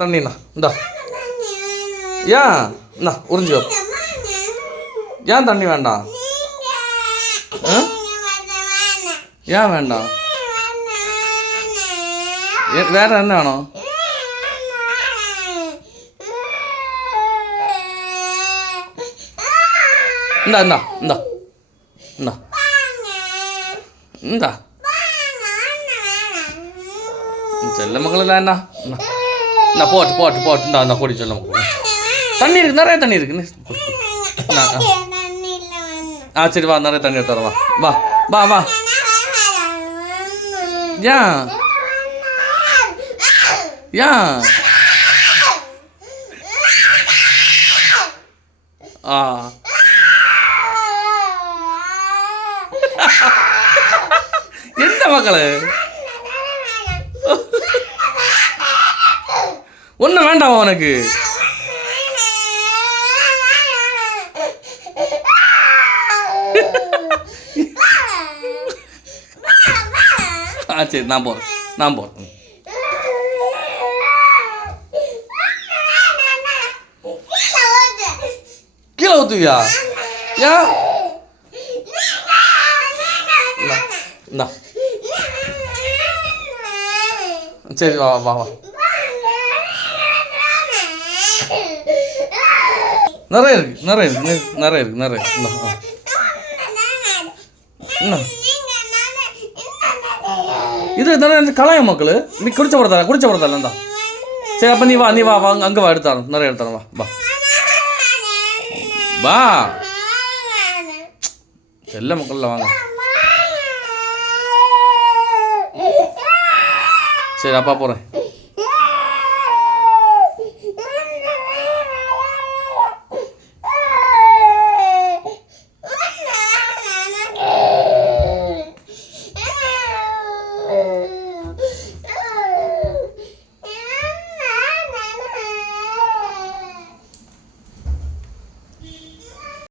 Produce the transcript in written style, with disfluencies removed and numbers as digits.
தண்ணிண்ணா இந்தா ஏன் இந்தா உறிஞ்சி வைப்போம். ஏன் தண்ணி வேண்டாம்? ஏன் வேண்டாம்? வேற என்ன வேணும்? இந்தா இந்தா இந்தா இந்தா இந்தா செல்ல மக்கள் என்ன இந்தா போட்டு போட்டு போட்டு இந்தா இந்தா கொடி செல்ல மக்கள். தண்ணி இருக்கு, நிறைய தண்ணி இருக்குன்னு. சரி வா, நிறைய தண்ணி எடுத்து வா வா வா வா. ஏன் ஏன் என்ன மக்களே ஒன்றும் வேண்டாமா உனக்கு? சரி நான் போகிறேன். கீழே ஊற்றுவியா? ஏன்? இந்தா சரி வா வா வா. நிறைய இருக்கு இந்தா இது நிறைய கலாய மக்கள். நீ குடிச்ச படத்தால இந்தா. சரி அப்போ நீ வா அங்கே வா எடுத்தாரன், நிறைய எடுத்தாரன் வா வா வா. செல்ல மக்கள்ல வாங்க. சரி அப்பா போகிறேன்.